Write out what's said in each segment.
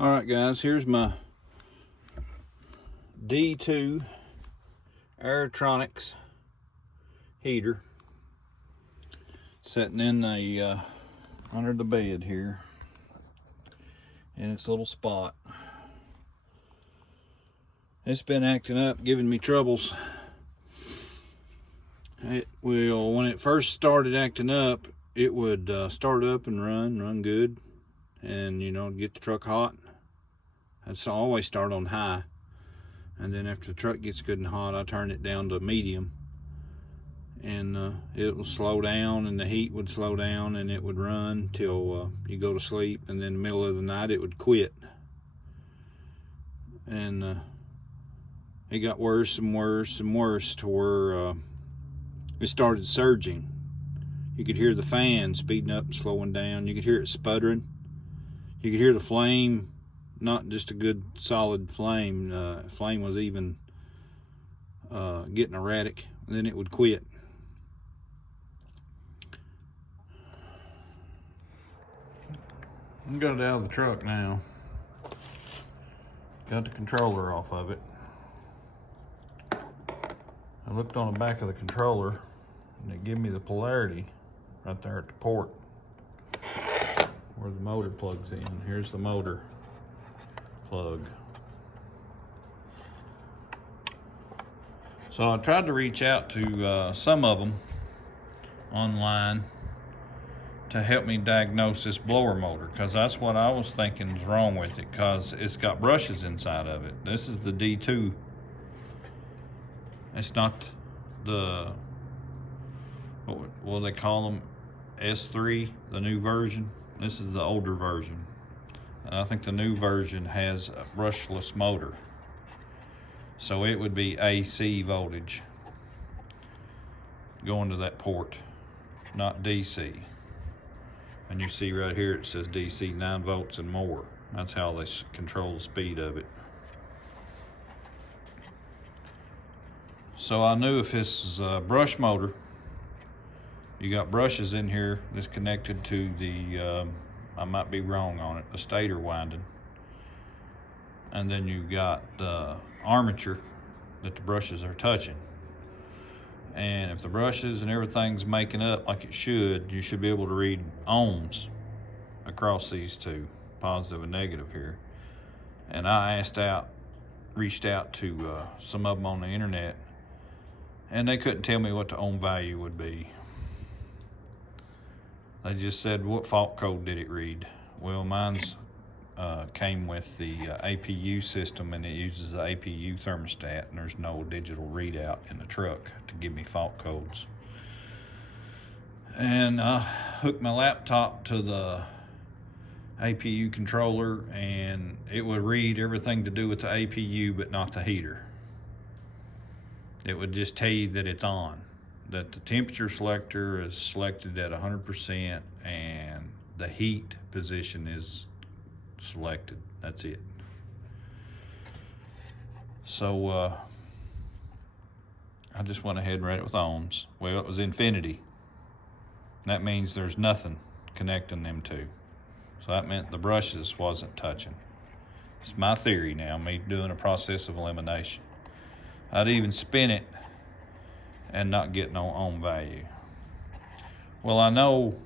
All right, guys, here's my D2 airtronics heater sitting in the under the bed here in its little spot. It's been acting up, giving me troubles. It will, when it first started acting up, it would start up and run good, and get the truck hot. I'd always start on high, and then after the truck gets good and hot, I turn it down to medium, and it will slow down, and the heat would slow down, and it would run till you go to sleep, and then in the middle of the night it would quit. And it got worse and worse and worse to where it started surging. You could hear the fan speeding up and slowing down. You could hear it sputtering. You could hear the flame, not just a good solid flame. Flame was even getting erratic. And then it would quit. I got it out of the truck now. Got the controller off of it. I looked on the back of the controller, and it gave me the polarity right there at the port where the motor plugs in. Here's the motor plug. So I tried to reach out to some of them online to help me diagnose this blower motor, because that's what I was thinking is wrong with it, because it's got brushes inside of it. This is the D2. It's not the, what they call them, S3, the new version. This is the older version. And I think the new version has a brushless motor. So it would be AC voltage going to that port, not DC. And you see right here it says DC 9 volts and more. That's how they control the speed of it. So I knew if this is a brush motor, you got brushes in here that's connected to the, I might be wrong on it, the stator winding. And then you got the armature that the brushes are touching. And if the brushes and everything's making up like it should, you should be able to read ohms across these two, positive and negative here. And I reached out to some of them on the internet, and they couldn't tell me what the ohm value would be. They just said, what fault code did it read? Well, mine's came with the APU system, and it uses the APU thermostat, and there's no digital readout in the truck to give me fault codes. And I hooked my laptop to the APU controller, and it would read everything to do with the APU but not the heater. It would just tell you that it's on, that the temperature selector is selected at 100% and the heat position is selected. That's it. So I just went ahead and read it with ohms. Well, it was infinity. That means there's nothing connecting them two. So that meant the brushes wasn't touching. It's my theory now, me doing a process of elimination. I'd even spin it and not get no ohm value. Well, I know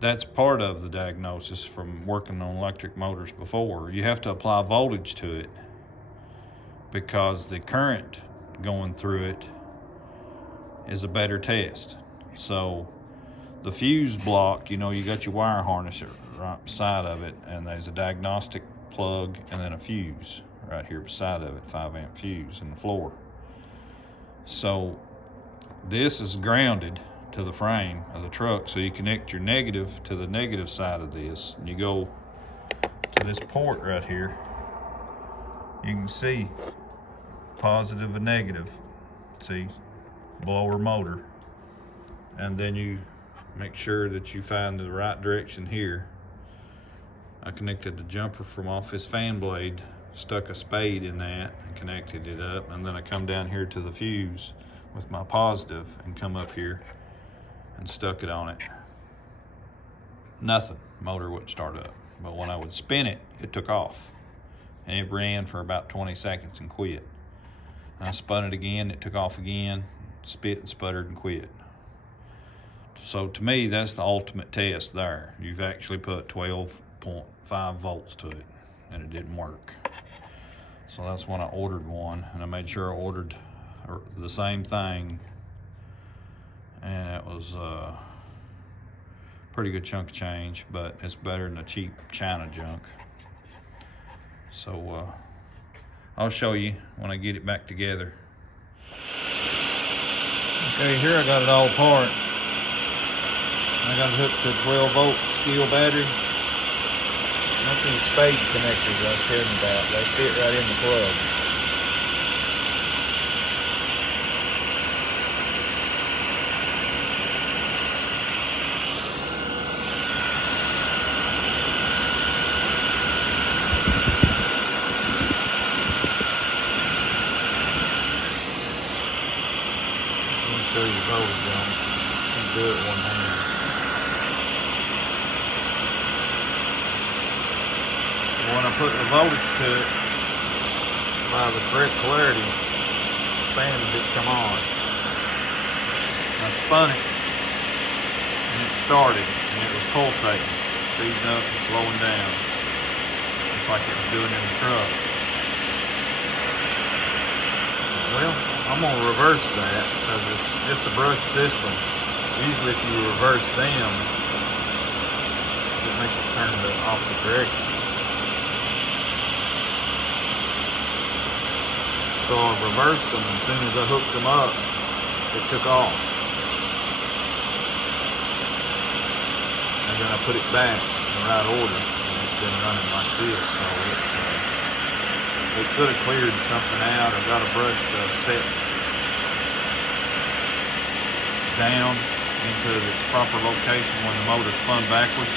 that's part of the diagnosis from working on electric motors before. You have to apply voltage to it because the current going through it is a better test. So the fuse block, you got your wire harness right beside of it, and there's a diagnostic plug and then a fuse right here beside of it, 5-amp fuse in the floor. So this is grounded to the frame of the truck, so you connect your negative to the negative side of this, and you go to this port right here. You can see positive and negative. See, blower motor. And then you make sure that you find the right direction here. I connected the jumper from off this fan blade, stuck a spade in that and connected it up, and then I come down here to the fuse with my positive and come up here and stuck it on it. nothing. Motor wouldn't start up. But when I would spin it, it took off. And it ran for about 20 seconds and quit. I spun it again, it took off again, spit and sputtered and quit. So to me, that's the ultimate test there. You've actually put 12.5 volts to it, and it didn't work. So that's when I ordered one, and I made sure I ordered the same thing, and it was a pretty good chunk of change, but it's better than the cheap China junk. So I'll show you when I get it back together. Okay, here I got it all apart. I got it hooked to a 12 volt steel battery. That's these spade connectors I was telling you about. They fit right in the plug. Let me show you the voltage on it. I can do it one hand. When I put the voltage to it, by the correct polarity, the fan didn't come on. I spun it, and it started, and it was pulsating, speeding up and slowing down, just like it was doing in the truck. Well, I'm gonna reverse that, because it's just a brush system. Usually if you reverse them, it makes it turn in the opposite direction. So I reversed them, and as soon as I hooked them up, it took off. And then I put it back in the right order, and it's been running like this. So it could have cleared something out or got a brush to set down into the proper location when the motor spun backwards.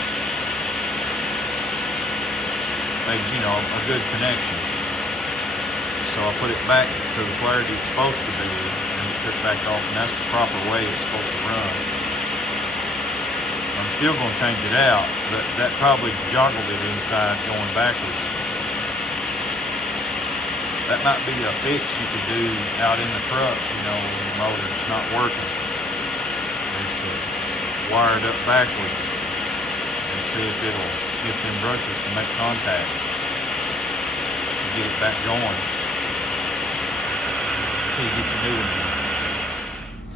Made, you know, a good connection. So I put it back to the polarity it's supposed to be, and it took back off, and that's the proper way it's supposed to run. I'm still going to change it out, but that probably joggled it inside going backwards. That might be a fix you could do out in the truck, you know, when the motor's not working. Is to wire it up backwards and see if it'll get them brushes to make contact and get it back going. Get your needle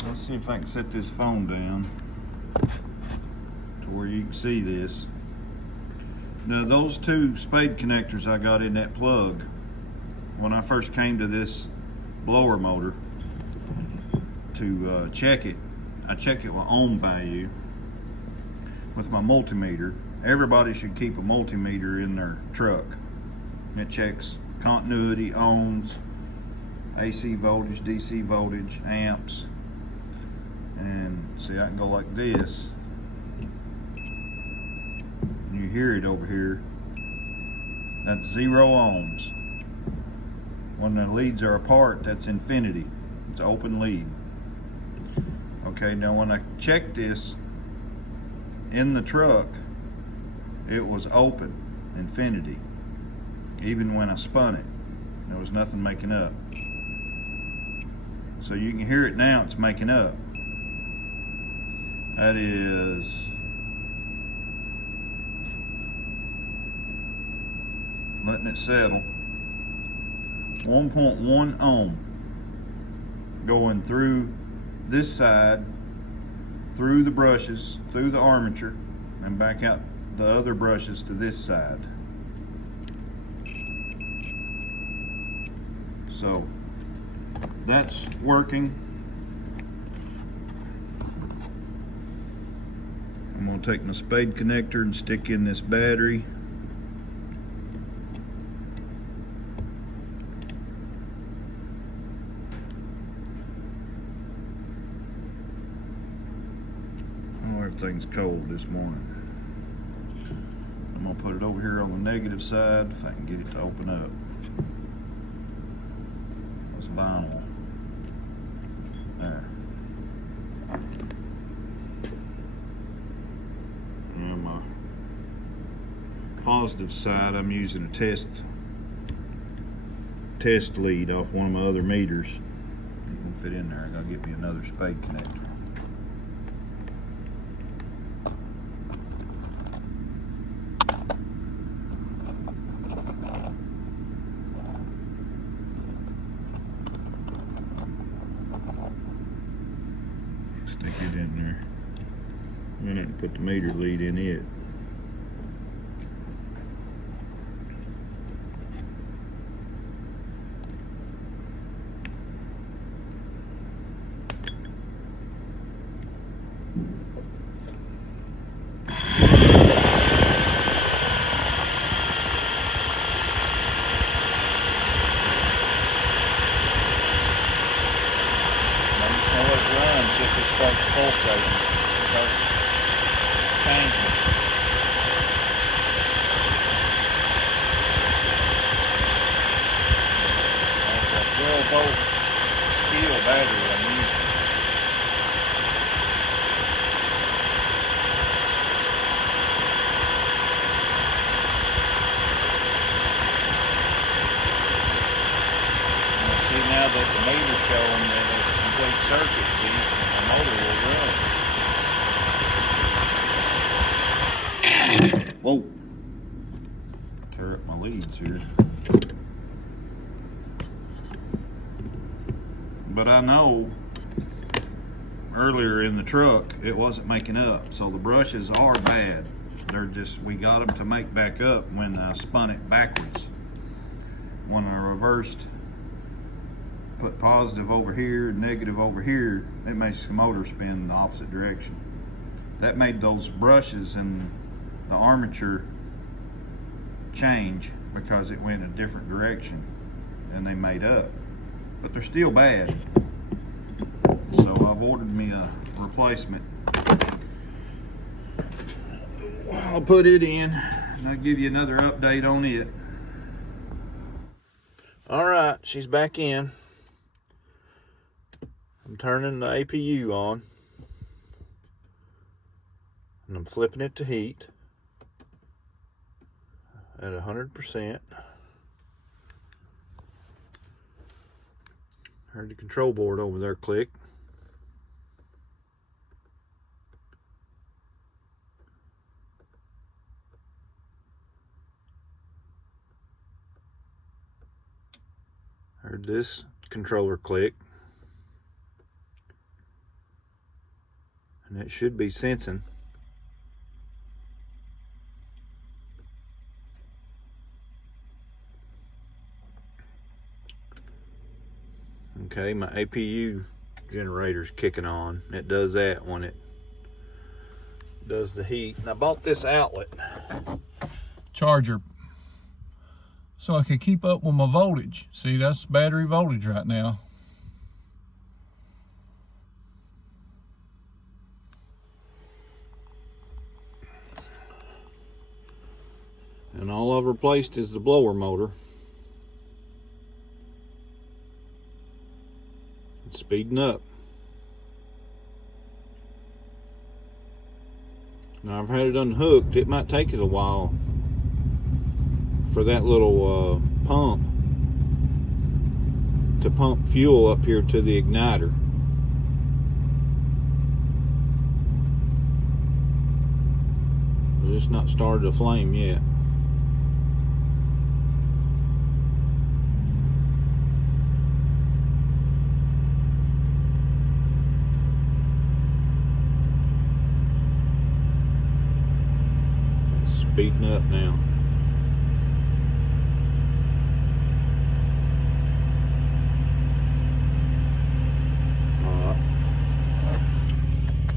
in. Let's see if I can set this phone down to where you can see this. Now those two spade connectors I got in that plug, when I first came to this blower motor to check it, I check it with ohm value with my multimeter. Everybody should keep a multimeter in their truck. It checks continuity, ohms, AC voltage, DC voltage, amps, and see, I can go like this. You hear it over here. That's 0 ohms. When the leads are apart, that's infinity. It's an open lead. Okay, now when I checked this in the truck, it was open, infinity. Even when I spun it, there was nothing making up. So you can hear it now, it's making up. That is letting it settle. 1.1 ohm going through this side, through the brushes, through the armature, and back out the other brushes to this side. So that's working. I'm going to take my spade connector and stick in this battery. Oh, everything's cold this morning. I'm going to put it over here on the negative side if I can get it to open up. It's vinyl. There. And my positive side, I'm using a test lead off one of my other meters. It won't fit in there. I gotta get me another spade connector. Stick it in there. I'm gonna have to put the meter lead in it. If it starts pulsating, it starts changing. That's a 12-volt steel battery I'm using. And see now that the meter's showing that it's a complete circuit, the motor will run. Whoa. Tear up my leads here. But I know earlier in the truck it wasn't making up, so the brushes are bad. They're just, we got them to make back up when I spun it backwards. When I reversed, put positive over here, negative over here, it makes the motor spin in the opposite direction. That made those brushes and the armature change because it went a different direction and they made up. But they're still bad. So I've ordered me a replacement. I'll put it in and I'll give you another update on it. All right, she's back in. I'm turning the APU on and I'm flipping it to heat at 100%. Heard the control board over there click. Heard this controller click. And it should be sensing. Okay, my APU generator's kicking on. It does that when it does the heat. And I bought this outlet charger so I could keep up with my voltage. See, that's battery voltage right now. And all I've replaced is the blower motor. It's speeding up. Now I've had it unhooked. It might take it a while for that little pump to pump fuel up here to the igniter. It's not started a flame yet. Speeding up now.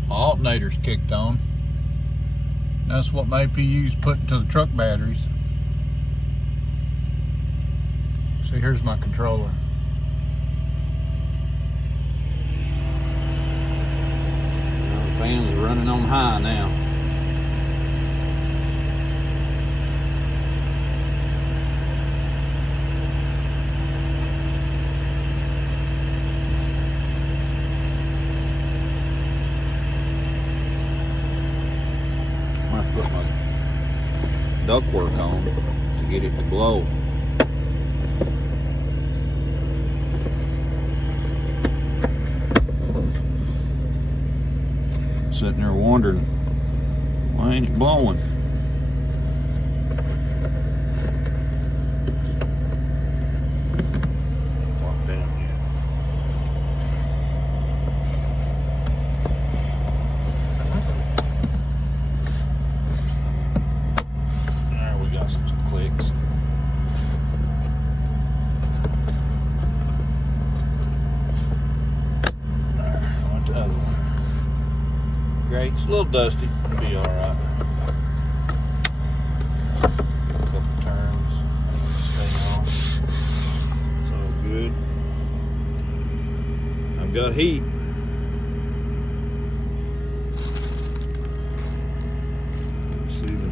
My alternator's kicked on. That's what my APU's put to the truck batteries. See, here's my controller. Now the fan's running on high now. ductwork on to get it to blow. Sitting there wondering, why ain't it blowing? Walk down here. There, we got some clicks. There, went the other one. Great, it's a little dusty, it'll be alright. Couple turns, stay on. It's all good. I've got heat. Let's see the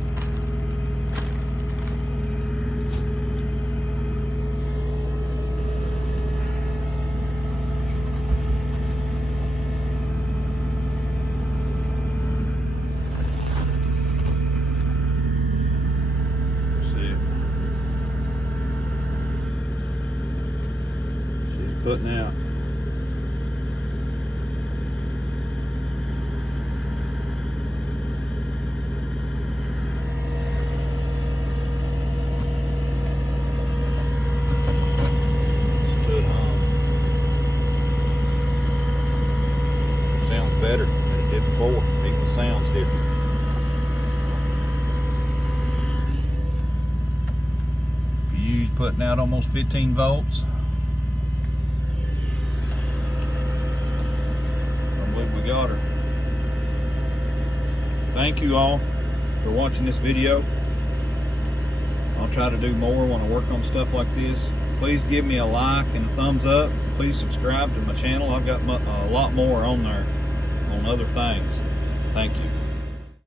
putting out. Stood home. Sounds better than it did before. Even the sound's different. Fuze putting out almost 15 volts. We got her. Thank you all for watching this video. I'll try to do more when I work on stuff like this. Please give me a like and a thumbs up. Please subscribe to my channel. I've got a lot more on there on other things. Thank you.